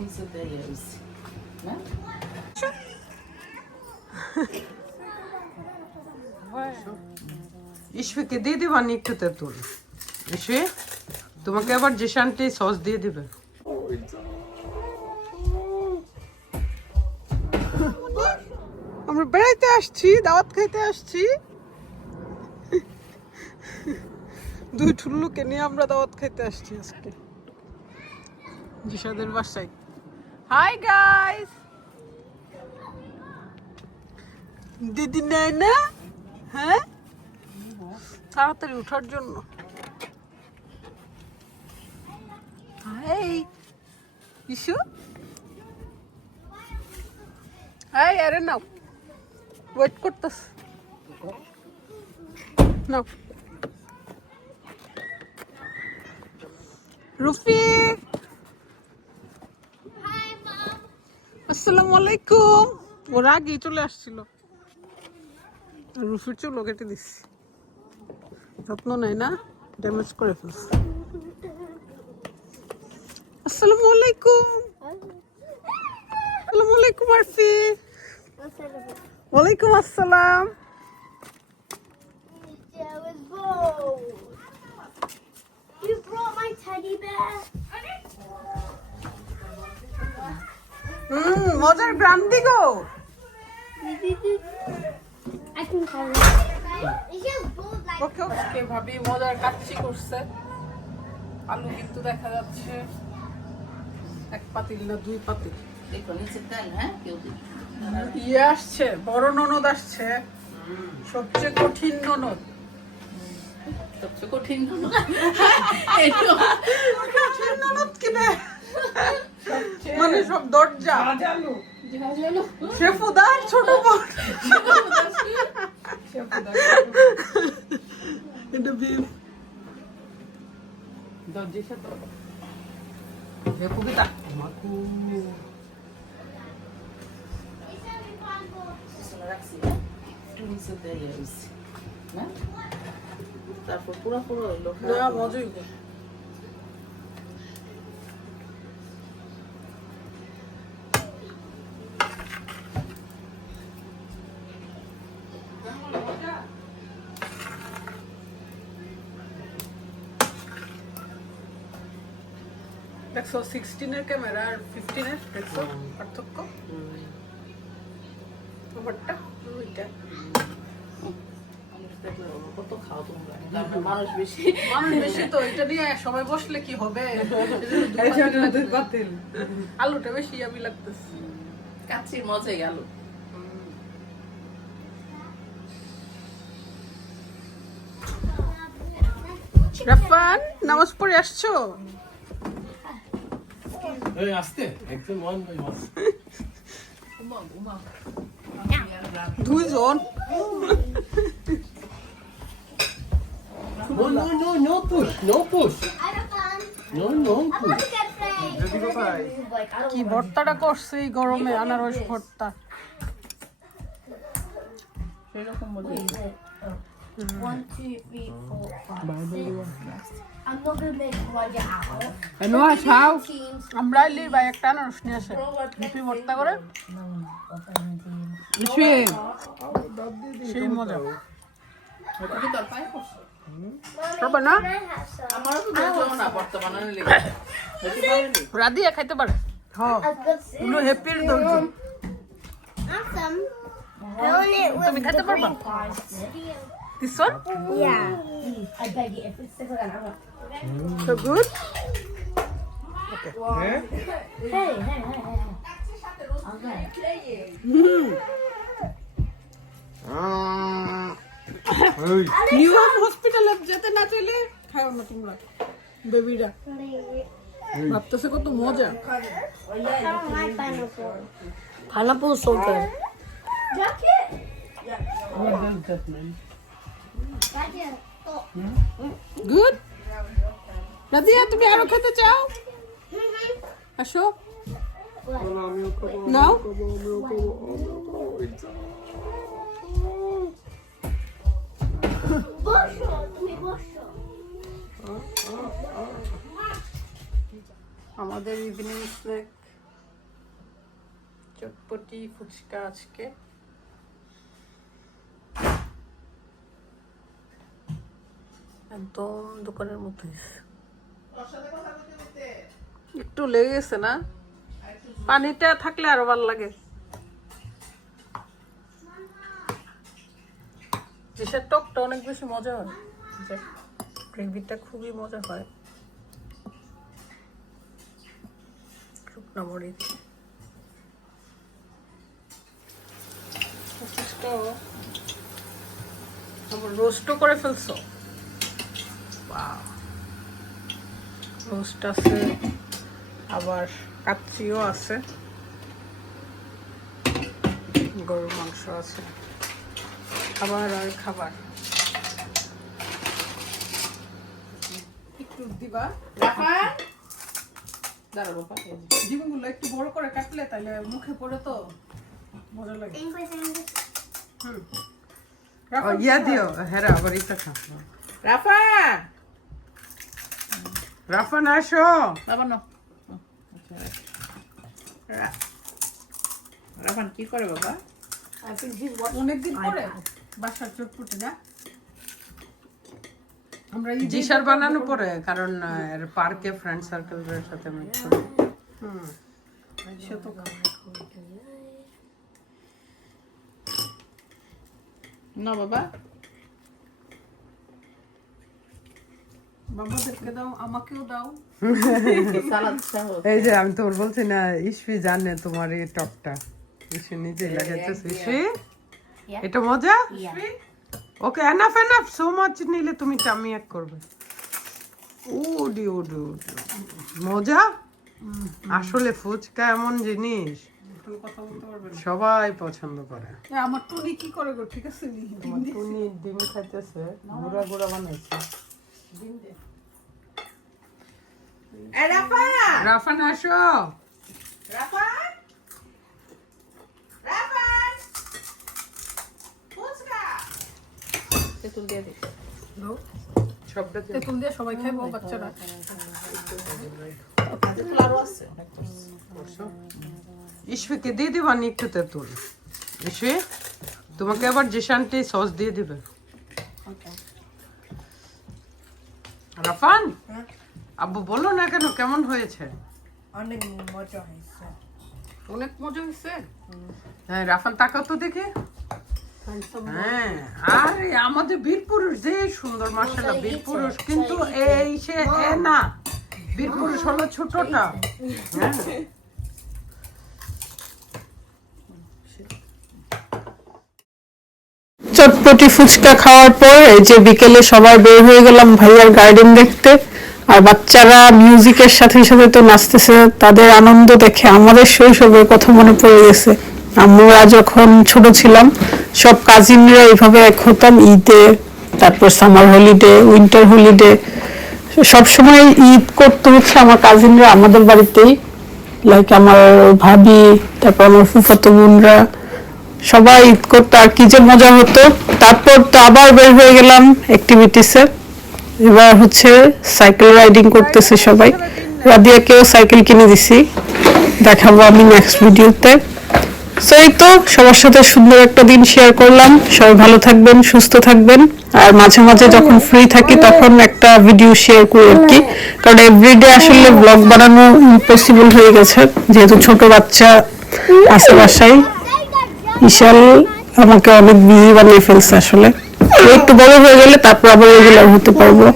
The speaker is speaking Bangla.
নিচেতে হয়েছে না ইশফিকে দিয়ে দিবা নি একটু তেঁতুল। ইশফি তোমাকে আবার জিশানটি সস দিয়ে দিবে। আমরা বেড়াইতে আসছি, দাওয়াত খাইতে আসছি। দুই ঠুল্লুকে নিয়ে আমরা দাওয়াত খাইতে আসছি আজকে জিশাদের বাসায়। হাই গাইস, দিদি নেই না? হ্যাঁ, তাড়াতাড়ি উঠার জন্য। Hi Ishu, hi. আরে নাও, ওয়েট করতেছ নাও। রফিক, আসসালামু আলাইকুম। ওর আগেই চলে আসছিল। রুফির চুলও কেটে দিচ্ছি, যত্ন নেয় না, ড্যামেজ করে ফেলছে। আসসালামু আলাইকুম। আসসালামু আলাইকুম আরফি। ওয়ালাইকুম আসসালাম। You brought my teddy bear. মজার গ্রাম দিগো। I can call it. It's just bold like ওকে ওকে ভাবি মজার কাচ্চি করছে। আলু কিন্তু দেখা যাচ্ছে এক পাতিল না দুই পাতিল। দেখো নিচে তেল, হ্যাঁ কেউ দিবে ইয়ে আসছে, বড় ননদ আসছে, সবচেয়ে কঠিন ননদ। সবচেয়ে কঠিন কঠিন ননদ কি বে? মানে সব দরজা শেফুদার ছোট বোন। এটা বিফ দরজা সাথে শেফুদা মাকু রাখছি, একটু নিচেতে হয়েছে না তারপর পুরো পুরো হইলো না মজাই গো। দেখছো 16 এর ক্যামেরা আর 15 এর দেখছো পার্থক্য? আমারটা ওইটা কত খাও তোমরা, মানুষ বেশি তো এটা নিয়ে সবাই বসলে কি হবে? আলুটা বেশি আমি লাগতেছে। কাচ্চির মজাই গেল। রাফান, নামাজ পড়ে আসছো? এই আস্তে একদম ওয়ান বাই ওয়ান। দুইজন। No push, no push. I don't fun. No I push. want to get playing. কি ভর্তাটা করছে এই গরমে, আনারস ভর্তা। সেরকম মজাই। 1, 2, 3, 4, 5, 6. I'm not gonna make one get out. এনোয়া খাও। Teams. আমরা লির ভাই একটা আনারস নিয়ে আসে, লিপি ভর্তা করে। সেই মজা কি তোর পায়ে পড়ছে? হবে না? Can I have some? আমারও তো দেখলাম না ভর্তা বানানো লেগে হতে পারেনি। রাধিয়া খাইতে পারে। হ্যাঁ, A good soup. এগুলো হ্যাপির দরজ। Have some. I only it তুমি খেতে পারবা? This one? Yeah. I beg you, if it's different, I'm not. So good? Hey, hey, hey, hey. Okay. New হসপিটালে যেতে না চাইলে খাও না তোমরা বেবিরা। ভাবতেছে কত মজা। I don't like pineapple. Pineapple so good. Jacket? What does that mean? Jacket. Good? Radhiya, তুমি আরো খেতে চাও? আসো। নাও। আমাদের ইভিনিং স্ন্যাক চটপটি ফুচকা আজকে একদম দোকানের মতো একটু লেগে গেছে না, পানিটা থাকলে আরো ভালো লাগে। দেশের টকটা অনেক বেশি মজা হয়, গ্রেভিটা খুবই মজা হয়। শুকনো মরিচ রোস্টও করে ফেলছো, রোস্ট আছে আবার কাচ্চিও আছে, গরুর মাংস আছে, খাবার আর খাবার। একটু দিবা দাঁড়াবো বাবা, ডিমগুলো একটু বড় করে কাটলে তাহলে মুখে পড়ে তো মজা লাগে। ইয়া দিও, হেরা আবার এটা খা। রাফা রাফান আসো। বাবা নাও। রাফান কি করে বাবা? অনেকদিন পরে বাসার চটপটি না আমরা জিসার বানানো পরে, কারণ পার্কে ফ্রেন্ড সার্কেলের সাথে মিট করি। সে তো না বাবা, বাবাদেরকে দাও, আমাকেও দাও। সালাদ সহ। এই যে আমি তোর বলছি না, ইসফি জানে তোমার এই টকটা, ইসফি নিজে লাগাইছে। ইসফি এটা মজা। ওকে এনাফ এনাফ, সো মাচ নিলে তুমি টামি এক করবে। উডি উডি উডি মজা। আসলে ফুচকা এমন জিনিস কথা বলতে পারবে না, সবাই পছন্দ করে। আমার টুনি কি করে গো? ঠিক আছে, টুনি ডিম খাইতেছে, গুড়া গুড়া বানাইছে। রাফান আসো। রাফান রাফান ফুচকা তেঁতুল দিয়ে দিই। সবটা তেঁতুল দিয়ে সবাই খাইবো বাচ্চারা। তেঁতুল আরো আছে অনেক। ইসফিকে দিয়ে দিবা নি একটু তেঁতুল। ইসফি তোমাকে আবার জিশানটি সস দিয়ে দিবে। রাফান আব্বু বলো না কেন, কেমন হয়েছে? অনেক মজা হয়েছে, অনেক মজা হয়েছে। হ্যাঁ রাফান তাকাও তো দেখে। হ্যাঁ আরে আমাদের বীর পুরুষ যে সুন্দর, মাশাআল্লাহ বীর পুরুষ, কিন্তু এই সে এ না, বীর পুরুষ হলো ছোটটা। হ্যাঁ চটপটি ফুচকা খাওয়ার পর এই যে বিকেলে সবাই বের হয়ে গেলাম ভাইয়ার গার্ডেন দেখতে। আর বাচ্চারা মিউজিকের সাথে সাথে তো নাচতেছে, তাদের আনন্দ দেখে আমাদের শৈশবের কথা মনে পড়ে গেছে। আমরা যখন ছোট ছিলাম সব কাজিনরা এইভাবে এক হতাম ঈদে, তারপর সামার হলিডে, উইন্টার হলিডে, সবসময় ঈদ করতে হচ্ছে আমার কাজিনরা আমাদের বাড়িতেই, লাইক আমার ভাবি, তারপর আমার ফুফাতো বোনরা, সবাই ঈদ করতো। আর কি যে মজা হতো। তারপর তো আবার বের হয়ে গেলাম অ্যাক্টিভিটিসে। এবার হচ্ছে সাইকেল রাইডিং করতেছে সবাই, রাদিয়াকেও সাইকেল কিনে দিছি, দেখাবো আমি নেক্সট ভিডিওতে। সো এই তো সবার সাথে সুন্দর একটা দিন শেয়ার করলাম। সবাই ভালো থাকবেন, সুস্থ থাকবেন। আর মাঝে মাঝে যখন ফ্রি থাকি তখন একটা ভিডিও শেয়ার করি আর কি, কারণ এভরিডে আসলে ব্লগ বানানো ইম্পসিবল হয়ে গেছে, যেহেতু ছোট বাচ্চা আছে বাসায়। বিশাল আমাকে অনেক বিজি বানিয়ে ফেলছে আসলে। একটু বড় হয়ে গেলে তারপর আবার রেগুলার হতে পারবো।